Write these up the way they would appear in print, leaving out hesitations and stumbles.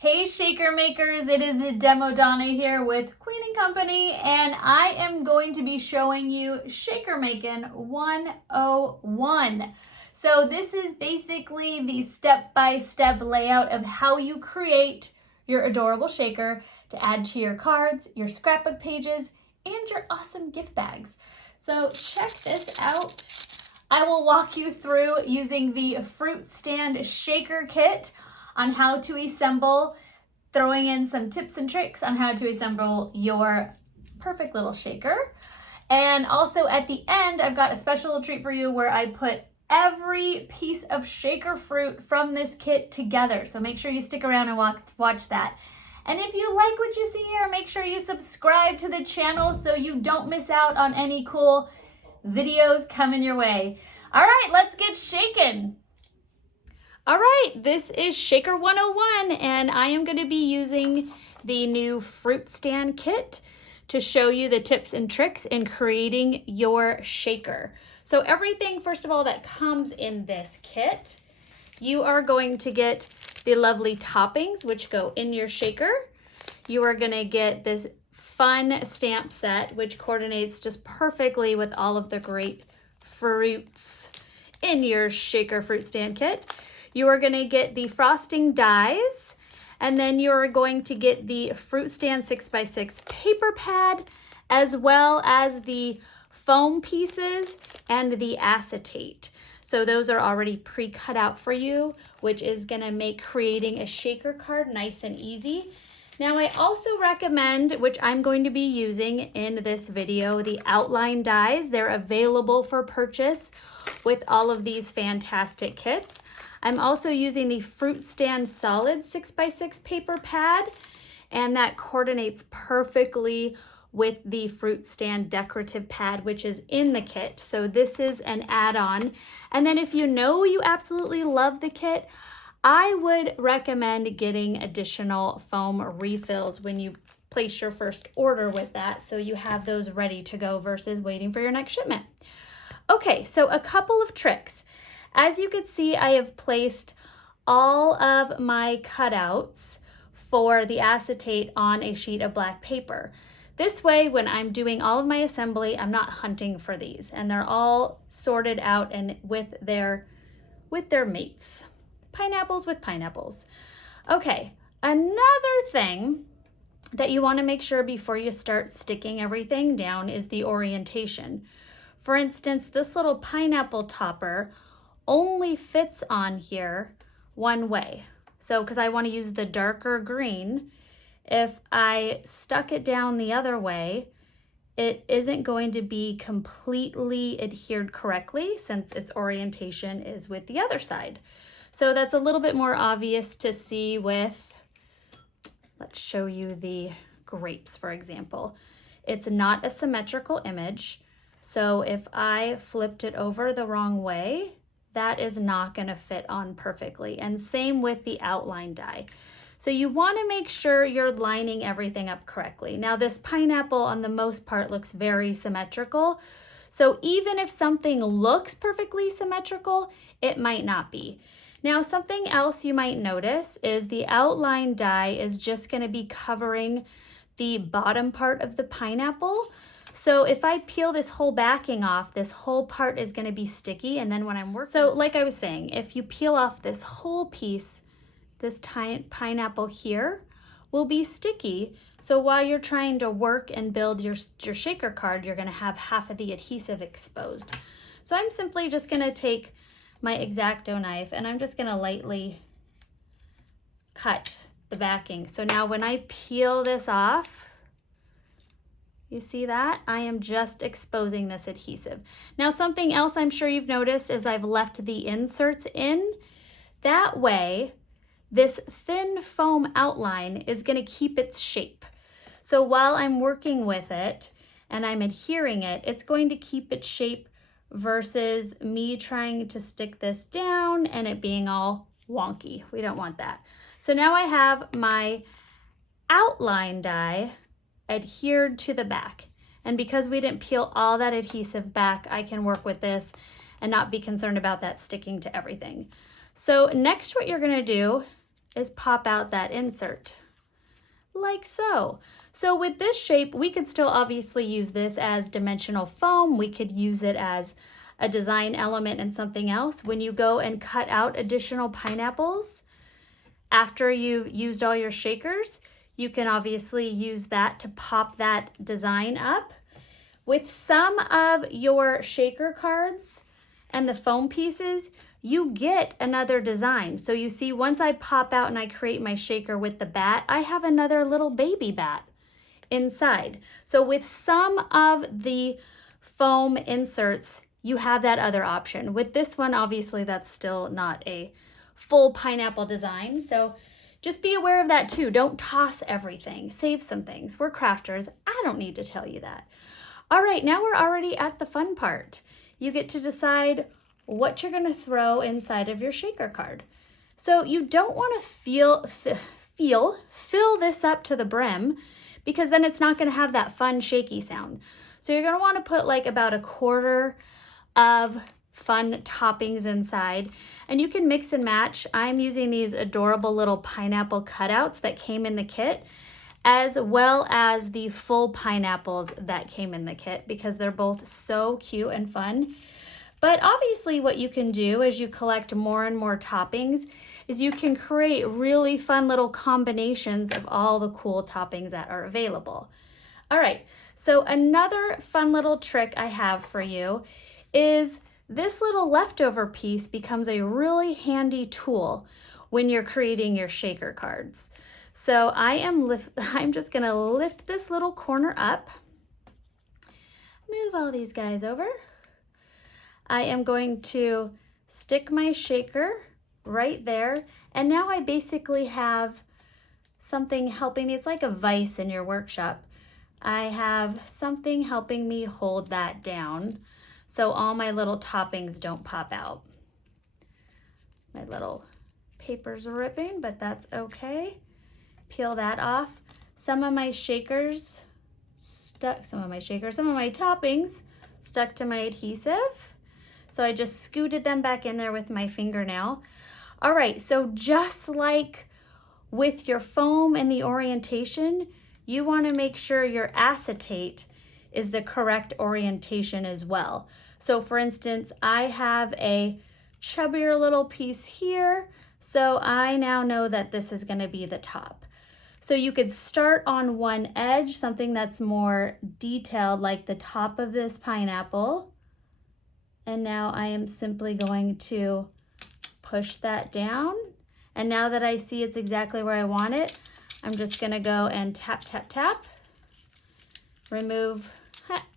Hey shaker makers, it is Demo Donna here with Queen & Company, and I am going to be showing you Shaker Making 101. So this is basically the step-by-step layout of how you create your adorable shaker to add to your cards, your scrapbook pages, and your awesome gift bags. So check this out. I will walk you through using the Fruit Stand Shaker Kit on how to assemble, throwing in some tips and tricks on how to assemble your perfect little shaker. And also at the end, I've got a special treat for you where I put every piece of shaker fruit from this kit together. So make sure you stick around and watch that. And if you like what you see here, make sure you subscribe to the channel so you don't miss out on any cool videos coming your way. All right, let's get shaken. All right, this is Shaker 101, and I am going to be using the new Fruit Stand Kit to show you the tips and tricks in creating your shaker. So everything, first of all, that comes in this kit, you are going to get the lovely toppings, which go in your shaker. You are going to get this fun stamp set, which coordinates just perfectly with all of the great fruits in your Shaker Fruit Stand Kit. You are going to get the frosting dies, and then you're going to get the Fruit Stand 6x6 paper pad, as well as the foam pieces and the acetate. So those are already pre-cut out for you, which is going to make creating a shaker card nice and easy. Now I also recommend, which I'm going to be using in this video, the outline dies. They're available for purchase with all of these fantastic kits. I'm also using the Fruit Stand Solid 6x6 paper pad, and that coordinates perfectly with the Fruit Stand decorative pad, which is in the kit. So this is an add-on. And then if you know you absolutely love the kit, I would recommend getting additional foam refills when you place your first order with that, so you have those ready to go versus waiting for your next shipment. Okay, so a couple of tricks. As you can see, I have placed all of my cutouts for the acetate on a sheet of black paper. This way, when I'm doing all of my assembly, I'm not hunting for these, and they're all sorted out and with their mates. Pineapples with pineapples. Okay, another thing that you want to make sure before you start sticking everything down is the orientation. For instance, this little pineapple topper only fits on here one way. So, because I want to use the darker green, if I stuck it down the other way, it isn't going to be completely adhered correctly since its orientation is with the other side. So that's a little bit more obvious to see with, let's show you the grapes, for example. It's not a symmetrical image. So if I flipped it over the wrong way, that is not going to fit on perfectly. And same with the outline die. So you want to make sure you're lining everything up correctly. Now this pineapple on the most part looks very symmetrical. So even if something looks perfectly symmetrical, it might not be. Now something else you might notice is the outline die is just going to be covering the bottom part of the pineapple. So if I peel this whole backing off, this whole part is going to be sticky, and then when I'm working, so like I was saying, if you peel off this whole piece, this pineapple here will be sticky. So while you're trying to work and build your shaker card, you're going to have half of the adhesive exposed. So I'm simply just going to take my X-Acto knife and I'm just going to lightly cut the backing. So now when I peel this off, you see that? I am just exposing this adhesive. Now something else I'm sure you've noticed is I've left the inserts in. That way, this thin foam outline is going to keep its shape. So while I'm working with it and I'm adhering it, it's going to keep its shape versus me trying to stick this down and it being all wonky. We don't want that. So now I have my outline die adhered to the back. And because we didn't peel all that adhesive back, I can work with this and not be concerned about that sticking to everything. So next what you're going to do is pop out that insert, like so. So with this shape, we could still obviously use this as dimensional foam. We could use it as a design element in something else. When you go and cut out additional pineapples, after you've used all your shakers, you can obviously use that to pop that design up. With some of your shaker cards and the foam pieces, you get another design. So you see, once I pop out and I create my shaker with the bat, I have another little baby bat inside. So with some of the foam inserts, you have that other option. With this one, obviously that's still not a full pineapple design. So just be aware of that too. Don't toss everything, save some things. We're crafters. I don't need to tell you that. All right, now we're already at the fun part. You get to decide what you're gonna throw inside of your shaker card. So you don't wanna fill this up to the brim, because then it's not gonna have that fun shaky sound. So you're gonna wanna put like about 1/4 of fun toppings inside, and you can mix and match. I'm using these adorable little pineapple cutouts that came in the kit, as well as the full pineapples that came in the kit, because they're both so cute and fun. But obviously what you can do as you collect more and more toppings is you can create really fun little combinations of all the cool toppings that are available. All right, so another fun little trick I have for you is this little leftover piece becomes a really handy tool when you're creating your shaker cards. So I'm just gonna lift this little corner up, move all these guys over. I am going to stick my shaker right there, and now I basically have something helping me. It's like a vise in your workshop. I have something helping me hold that down so all my little toppings don't pop out. My little paper's ripping, but that's okay. Peel that off. Some of my toppings stuck to my adhesive. So I just scooted them back in there with my fingernail. All right, so just like with your foam and the orientation, you wanna make sure your acetate is the correct orientation as well. So for instance, I have a chubbier little piece here, so I now know that this is gonna be the top. So you could start on one edge, something that's more detailed, like the top of this pineapple. And now I am simply going to push that down. And now that I see it's exactly where I want it, I'm just gonna go and tap, tap, tap, remove,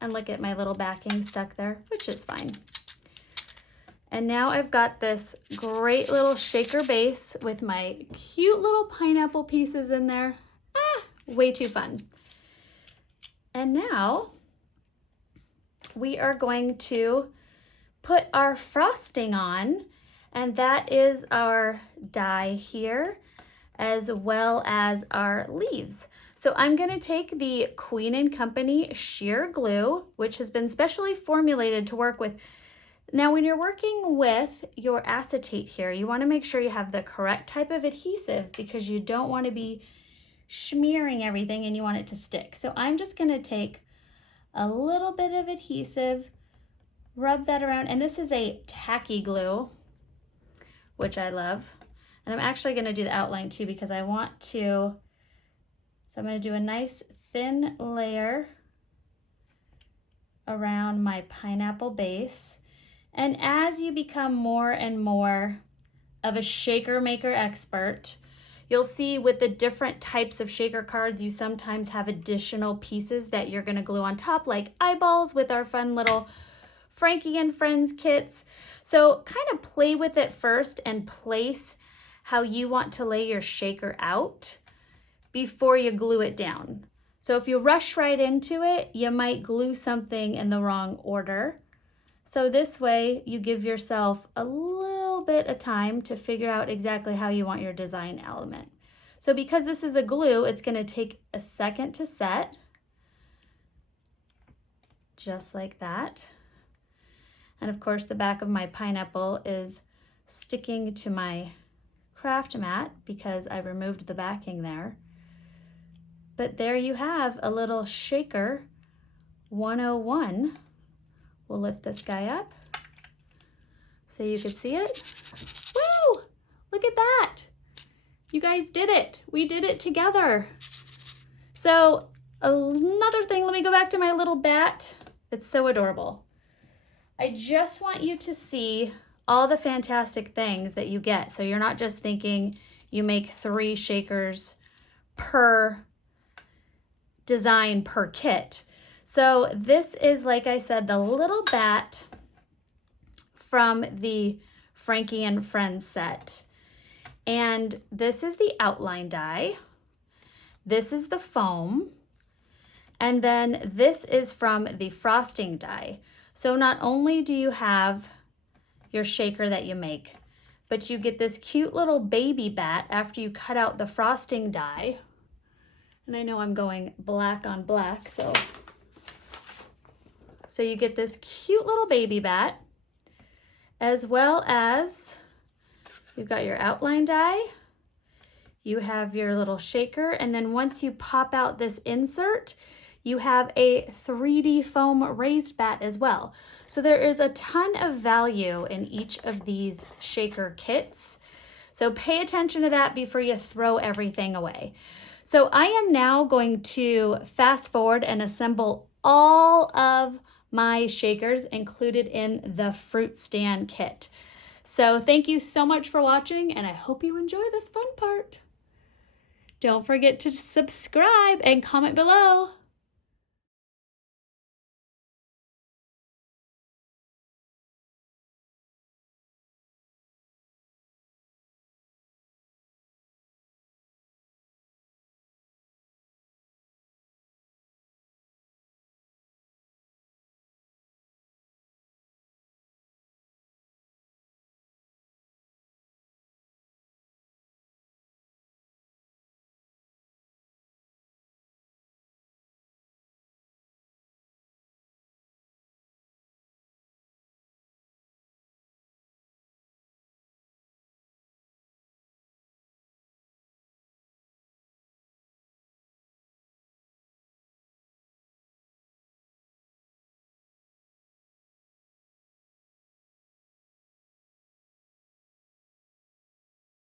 and look at my little backing stuck there, which is fine. And now I've got this great little shaker base with my cute little pineapple pieces in there. Way too fun. And now we are going to put our frosting on, and that is our die here, as well as our leaves. So I'm gonna take the Queen & Company sheer glue, which has been specially formulated to work with. Now, when you're working with your acetate here, you wanna make sure you have the correct type of adhesive, because you don't wanna be smearing everything and you want it to stick. So I'm just gonna take a little bit of adhesive, rub that around, and this is a tacky glue, which I love. And I'm actually gonna do the outline too, because I want to, so I'm gonna do a nice thin layer around my pineapple base. And as you become more and more of a shaker maker expert, you'll see with the different types of shaker cards, you sometimes have additional pieces that you're gonna glue on top, like eyeballs with our fun little Frankie and Friends kits. So kind of play with it first and place how you want to lay your shaker out before you glue it down. So if you rush right into it, you might glue something in the wrong order. So this way you give yourself a little bit of time to figure out exactly how you want your design element. So because this is a glue, it's going to take a second to set, just like that. And of course the back of my pineapple is sticking to my craft mat because I removed the backing there. But there you have a little shaker 101. We'll lift this guy up so you can see it. Woo! Look at that. You guys did it. We did it together. So another thing, let me go back to my little bat. It's so adorable. I just want you to see all the fantastic things that you get. So you're not just thinking you make 3 shakers per design per kit. So this is, like I said, the little bat from the Frankie and Friends set. And this is the outline die. This is the foam. And then this is from the frosting die. So not only do you have your shaker that you make, but you get this cute little baby bat after you cut out the frosting die. And I know I'm going black on black, so you get this cute little baby bat, as well as you've got your outline die, you have your little shaker, and then once you pop out this insert, you have a 3D foam raised bat as well. So there is a ton of value in each of these shaker kits. So pay attention to that before you throw everything away. So I am now going to fast forward and assemble all of my shakers included in the fruit stand kit. So thank you so much for watching, and I hope you enjoy this fun part. Don't forget to subscribe and comment below.